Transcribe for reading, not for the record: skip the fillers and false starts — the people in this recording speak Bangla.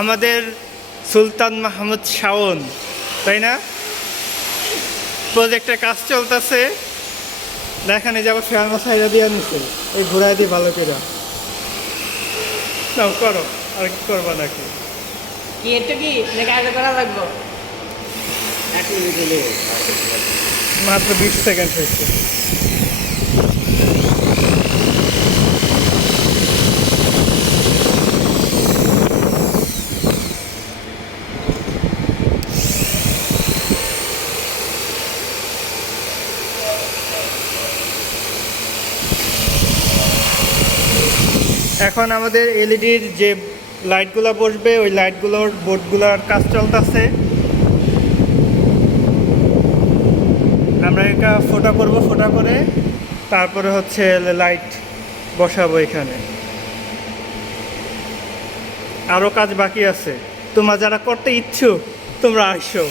আমাদের সুলতান মাহমুদ শাওন, তাই না? প্রজেক্টের কাজ চলতেছে। দেখেন এই যে আবার ফেয়ার সাইডা দিয়ে নিচ্ছে, এই ঘুরাই দিয়ে ভালো করে নাও করো। আর কি করবা নাকি? কি একটু কি নাকি আগে করা লাগবো? 1 মিনিট হলে মাত্র 20 সেকেন্ড হয়েছে। এখন আমাদের এলইডির যে লাইটগুলো বসবে ওই লাইটগুলোর বোর্ডগুলোর কাজ চলতেছে। আমরা এটা ফোটা করব, ফোটা করে তারপরে হচ্ছে লাইট বসাবো এখানে। আরও কাজ বাকি আছে, তোমরা যারা করতে ইচ্ছুক তোমরা আসো।